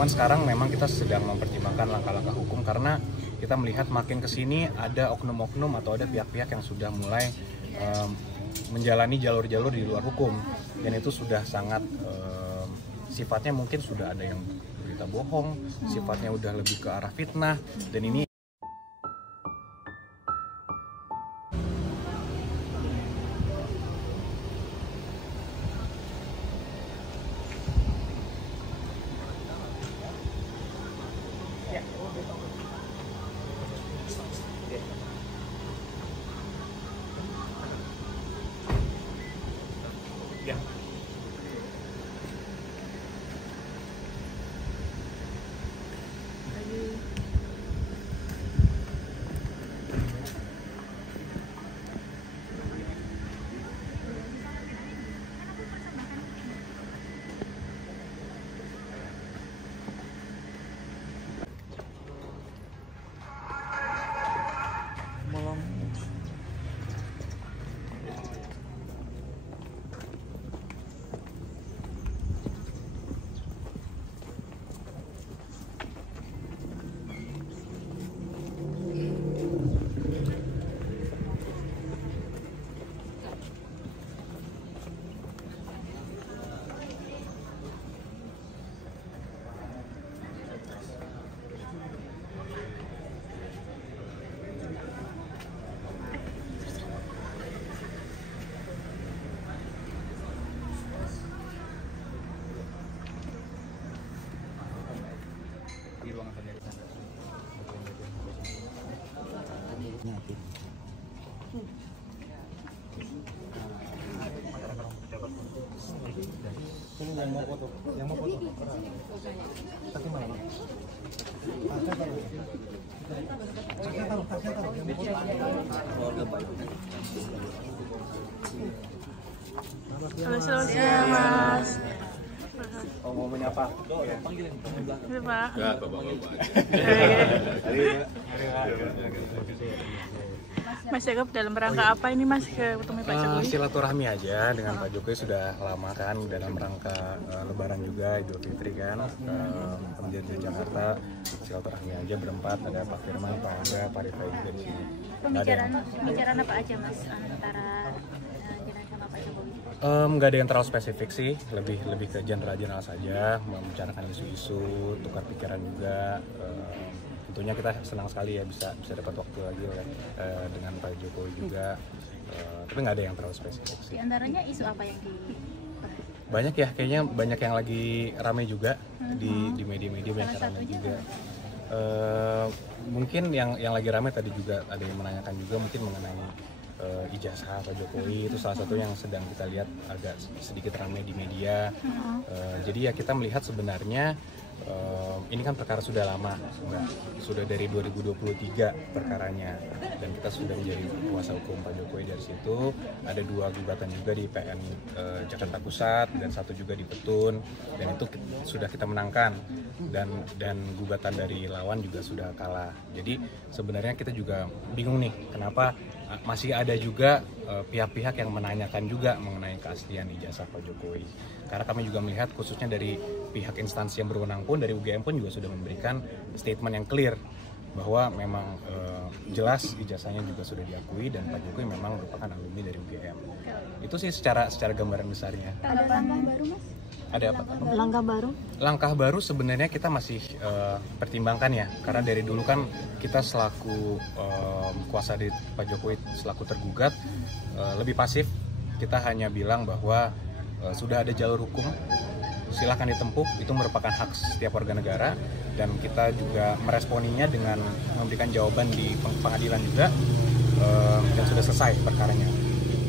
Cuman sekarang memang kita sedang mempertimbangkan langkah-langkah hukum karena kita melihat makin kesini ada oknum-oknum atau ada pihak-pihak yang sudah mulai menjalani jalur-jalur di luar hukum, dan itu sudah sangat sifatnya mungkin sudah ada yang berita bohong, sifatnya udah lebih ke arah fitnah, dan ini di ruangan kerja di sana. Yang mau foto, tapi mana? Halo, selamat siang, Mas. Oh, mau menyapa? Ini, Pak. Enggak, bapak-bapak. Mas Jacob, dalam rangka apa ini, Mas, ketemu Pak Jokowi? Silaturahmi aja dengan Pak Jokowi, sudah lama kan dalam rangka Lebaran juga, Idul Fitri kan, kemudian di Jakarta silaturahmi aja berempat, ada Pak Firman, Pak Angga, Pak Rifai juga di sini. Pembicaraan apa aja, Mas, antara Jenderal sama Pak Jokowi? Nggak ada yang terlalu spesifik sih, lebih ke general saja, membicarakan isu-isu, tukar pikiran juga. Tentunya kita senang sekali ya bisa dapat waktu lagi dengan Pak Jokowi juga, tapi nggak ada yang terlalu spesifik sih. Di antaranya isu apa yang dibahas? Banyak ya, kayaknya banyak yang lagi ramai juga di media-media, banyak yang ramai juga. Mungkin yang lagi ramai tadi juga ada yang menanyakan juga mungkin mengenai ijazah Pak Jokowi, itu salah satu yang sedang kita lihat agak sedikit ramai di media. Jadi ya kita melihat sebenarnya ini kan perkara sudah lama, sudah dari 2023 perkaranya, dan kita sudah menjadi kuasa hukum Pak Jokowi. Dari situ ada 2 gugatan juga di PN Jakarta Pusat dan 1 juga di Petun, dan itu sudah kita menangkan, dan gugatan dari lawan juga sudah kalah. Jadi sebenarnya kita juga bingung nih kenapa masih ada juga pihak-pihak yang menanyakan juga mengenai keaslian ijazah Pak Jokowi. Karena kami juga melihat khususnya dari pihak instansi yang berwenang pun, dari UGM pun juga sudah memberikan statement yang clear bahwa memang jelas ijazahnya juga sudah diakui dan Pak Jokowi memang merupakan alumni dari UGM. Itu sih secara gambaran besarnya. Ada langkah baru, Mas? Ada apa? Langkah baru? Langkah baru sebenarnya kita masih pertimbangkan ya, karena dari dulu kan kita selaku kuasa dari Pak Jokowi, selaku tergugat, lebih pasif. Kita hanya bilang bahwa sudah ada jalur hukum, silahkan ditempuh, itu merupakan hak setiap warga negara, dan kita juga meresponinya dengan memberikan jawaban di pengadilan juga, dan sudah selesai perkaranya.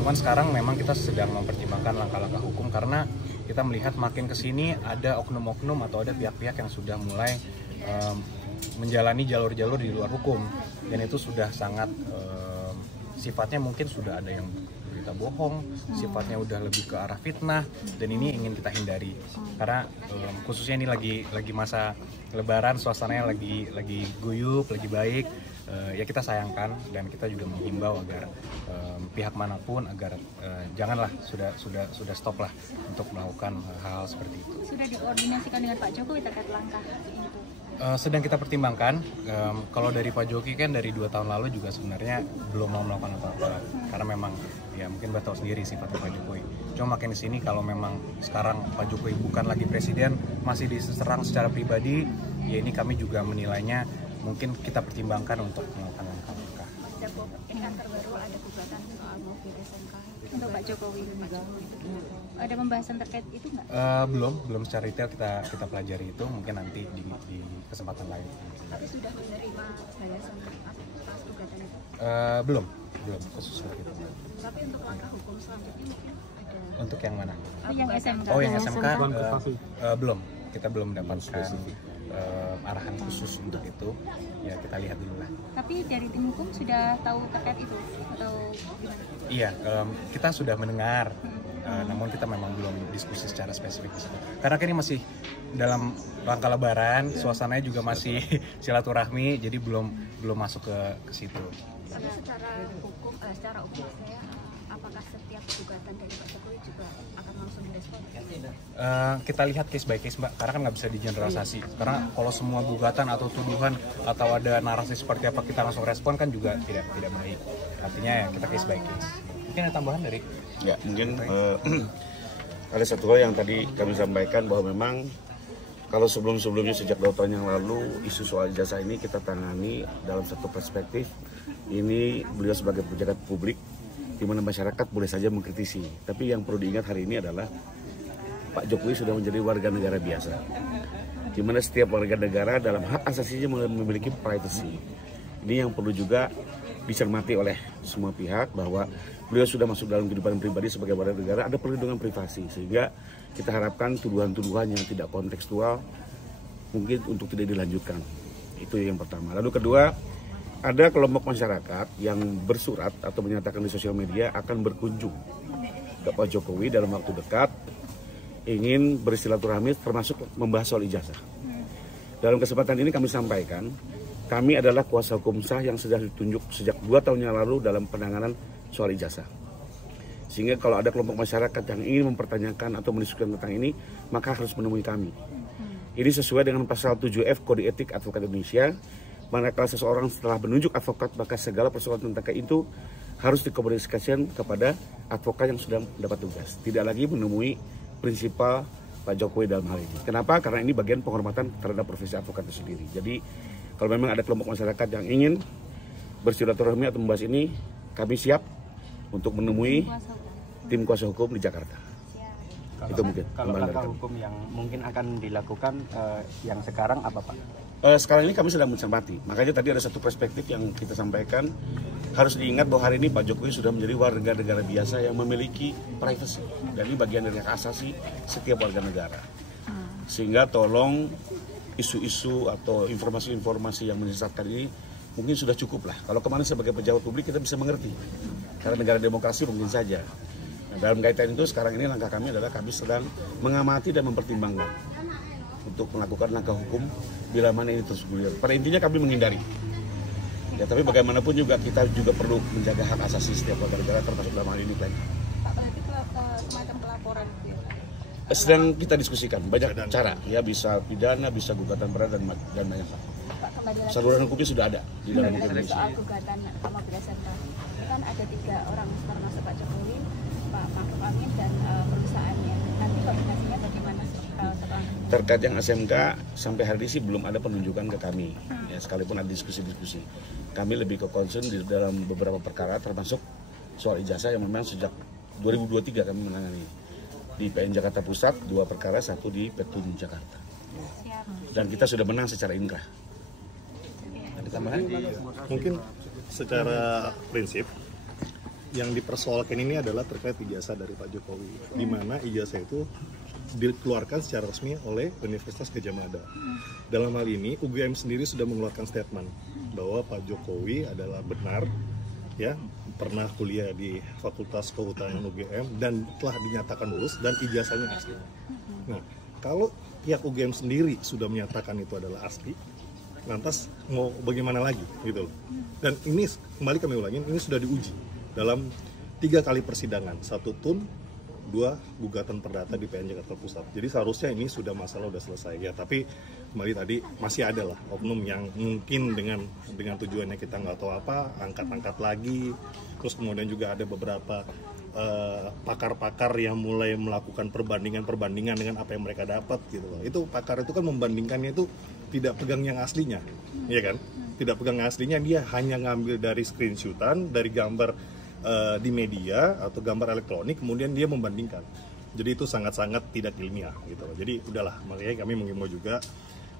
Cuman sekarang memang kita sedang mempertimbangkan langkah-langkah hukum karena kita melihat makin kesini ada oknum-oknum atau ada pihak-pihak yang sudah mulai menjalani jalur-jalur di luar hukum, dan itu sudah sangat sifatnya mungkin sudah ada yang berita bohong, sifatnya udah lebih ke arah fitnah, dan ini ingin kita hindari karena khususnya ini lagi masa Lebaran, suasananya lagi guyup, lagi baik, ya kita sayangkan dan kita juga menghimbau agar pihak manapun agar janganlah sudah stop lah untuk melakukan hal seperti itu. Sudah dikoordinasikan dengan Pak Jokowi terkait langkah itu? Sedang kita pertimbangkan. Kalau dari Pak Jokowi kan dari 2 tahun lalu juga sebenarnya belum mau melakukan apa-apa karena memang ya mungkin Bapak tahu sendiri sifatnya Pak Jokowi. Cuma makin di sini kalau memang sekarang Pak Jokowi bukan lagi presiden, masih diserang secara pribadi, ya ini kami juga menilainya mungkin kita pertimbangkan untuk melakukan langkah-langkah. Ini kan terbaru ada gugatan soal mobil SMK untuk Pak Jokowi. Ada pembahasan terkait itu nggak? Belum secara detail kita pelajari itu, mungkin nanti di kesempatan lain. Tapi sudah menerima balasan atas gugatan itu? Belum khusus seperti itu. Tapi untuk langkah hukum selanjutnya mungkin ada. Untuk yang mana? Yang SMK. Oh, yang SMK belum. Kita belum mendapatkan arahan khusus untuk itu. Ya kita lihat dulu lah. Tapi dari tim hukum sudah tahu terkait itu atau gimana? Iya, kita sudah mendengar. Namun kita memang belum diskusi secara spesifik di situ. Karena kan ini masih dalam rangka Lebaran, suasananya juga masih silaturahmi, jadi belum masuk ke situ. Tapi secara umum saya, apakah setiap gugatan dari Pak Jokowi juga akan langsung direspon? Kita lihat case by case, Mbak, karena kan nggak bisa digeneralisasi. Karena kalau semua gugatan atau tuduhan atau ada narasi seperti apa kita langsung respon kan juga tidak baik. Artinya ya kita case by case. Mungkin ada tambahan dari? Ya, mungkin ada satu hal yang tadi kami sampaikan bahwa memang kalau sebelumnya sejak 2 tahun yang lalu isu soal ijazah ini kita tangani dalam satu perspektif. Ini beliau sebagai pejabat publik di mana masyarakat boleh saja mengkritisi. Tapi yang perlu diingat hari ini adalah Pak Jokowi sudah menjadi warga negara biasa. Di mana setiap warga negara dalam hak asasinya memiliki privacy. Ini yang perlu juga dicermati oleh semua pihak bahwa beliau sudah masuk dalam kehidupan pribadi sebagai warga negara, ada perlindungan privasi, sehingga kita harapkan tuduhan-tuduhan yang tidak kontekstual mungkin untuk tidak dilanjutkan. Itu yang pertama. Lalu kedua, ada kelompok masyarakat yang bersurat atau menyatakan di sosial media akan berkunjung ke Pak Jokowi dalam waktu dekat, ingin bersilaturahmi termasuk membahas soal ijazah. Dalam kesempatan ini kami sampaikan, kami adalah kuasa hukum sah yang sudah ditunjuk sejak 2 tahun yang lalu dalam penanganan soal ijazah. Sehingga kalau ada kelompok masyarakat yang ingin mempertanyakan atau mendiskusikan tentang ini, maka harus menemui kami. Ini sesuai dengan pasal 7F Kode Etik Advokat Indonesia, manakala seseorang setelah menunjuk advokat, maka segala persoalan tentang itu harus dikomunikasikan kepada advokat yang sudah mendapat tugas. Tidak lagi menemui prinsipal Pak Jokowi dalam hal ini. Kenapa? Karena ini bagian penghormatan terhadap profesi advokat itu sendiri. Jadi kalau memang ada kelompok masyarakat yang ingin bersilaturahmi atau membahas ini, kami siap untuk menemui tim kuasa hukum di Jakarta. Itu mungkin. Kalau langkah hukum yang mungkin akan dilakukan yang sekarang apa, Pak? Sekarang ini kami sedang mencermati. Makanya tadi ada satu perspektif yang kita sampaikan. Harus diingat bahwa hari ini Pak Jokowi sudah menjadi warga negara biasa yang memiliki privacy. Dan ini bagian dari hak asasi setiap warga negara. Sehingga tolong isu-isu atau informasi-informasi yang menyesatkan ini mungkin sudah cukup lah. Kalau kemarin sebagai pejabat publik kita bisa mengerti. Karena negara demokrasi mungkin saja. Nah, dalam kaitan itu sekarang ini langkah kami adalah kami sedang mengamati dan mempertimbangkan untuk melakukan langkah hukum bila mana ini terus bergulir. Pada intinya kami menghindari. Ya, tapi bagaimanapun juga kita juga perlu menjaga hak asasi setiap warga negara termasuk dalam hal ini klaim. Pak, berarti semacam pelaporan gitu ya? Sedang kita diskusikan banyak cara, ya bisa pidana, bisa gugatan berat dan banyak hal. Pak, kembali lagi. Saluran hukumnya sudah ada di dalam hukum Indonesia. Soal gugatan sama SMK, kan ada 3 orang termasuk Pak Jokowi, Pak Ma'ruf Amin dan perusahaannya. Nanti koordinasinya bagaimana setelah? Terkait yang SMK sampai hari ini sih belum ada penunjukan ke kami. Ya, sekalipun ada diskusi-diskusi. Kami lebih ke concern di dalam beberapa perkara termasuk soal ijazah yang memang sejak 2023 kami menangani. Di PN Jakarta Pusat 2 perkara, 1 di Petun Jakarta. Dan kita sudah menang secara inkrah. Ada tambahan? Mungkin secara prinsip yang dipersoalkan ini adalah terkait ijazah dari Pak Jokowi, di mana ijazah itu dikeluarkan secara resmi oleh Universitas Gadjah Mada. Dalam hal ini UGM sendiri sudah mengeluarkan statement bahwa Pak Jokowi adalah benar, ya, pernah kuliah di Fakultas Kehutanan UGM dan telah dinyatakan lulus dan ijazahnya asli. Nah, kalau pihak UGM sendiri sudah menyatakan itu adalah asli, lantas mau bagaimana lagi gitu loh. Dan ini kembali kami ulangin, ini sudah diuji dalam 3 kali persidangan, 1 tun, 2 gugatan perdata di PN Jakarta Pusat. Jadi seharusnya ini sudah masalah udah selesai ya, tapi kembali tadi masih ada lah oknum yang mungkin dengan tujuannya kita nggak tahu apa, angkat-angkat lagi. Terus kemudian juga ada beberapa pakar-pakar yang mulai melakukan perbandingan dengan apa yang mereka dapat gitu loh. Itu pakar itu kan membandingkannya itu tidak pegang yang aslinya, ya kan? Tidak pegang yang aslinya, dia hanya ngambil dari screenshotan, dari gambar di media atau gambar elektronik, kemudian dia membandingkan. Jadi itu sangat-sangat tidak ilmiah gitu loh. Jadi udahlah, makanya kami mengimbau juga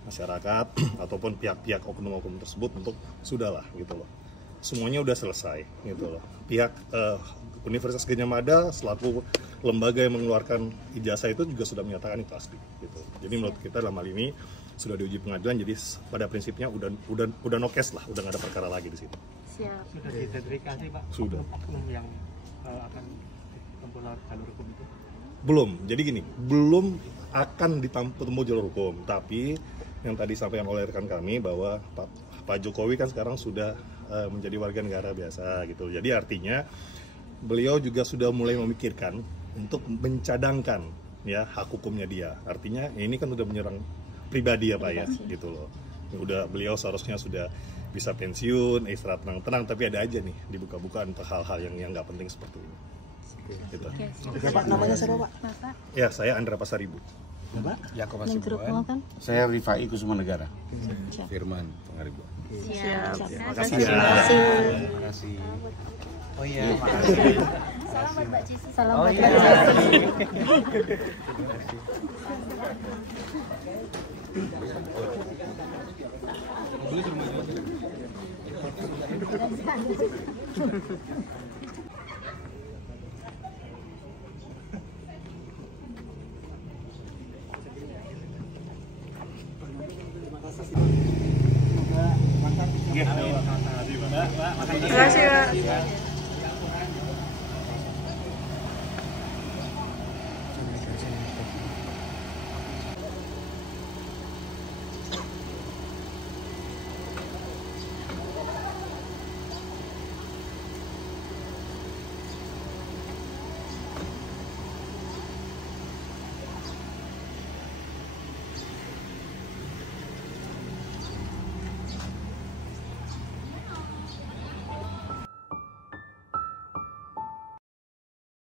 masyarakat ataupun pihak-pihak oknum-oknum tersebut untuk sudahlah gitu loh. Semuanya udah selesai gitu loh. Pihak Universitas Gadjah Mada selaku lembaga yang mengeluarkan ijazah itu juga sudah menyatakan itu asli gitu. Jadi menurut kita dalam hal ini sudah diuji pengadilan, jadi pada prinsipnya udah no case lah, udah nggak ada perkara lagi di situ. Siap. Sudah diidentifikasi Pak? Sudah. Oknum yang akan tempuh jalur hukum itu? Belum. Jadi gini, belum akan ditempuh jalur hukum, tapi yang tadi disampaikan oleh rekan kami bahwa Pak Jokowi kan sekarang sudah menjadi warga negara biasa gitu. Jadi artinya beliau juga sudah mulai memikirkan untuk mencadangkan ya hak hukumnya dia. Artinya ini kan udah menyerang pribadi ya Pak ya gitu loh. Udah beliau seharusnya sudah bisa pensiun, istirahat tenang-tenang, tapi ada aja nih dibuka-buka untuk hal-hal yang nggak penting seperti ini. Gitu. Pak, namanya siapa Pak? Ya, saya Andra Pasaribu. Yakob Hasibuan, Saya Rifai Kusuma Negara. Firman Pengaribuan. Siap. Terima kasih ya. Terima kasih. Oh iya. Salam buat Mbak Cici. Salam Oh buat iya. Terima kasih Pak.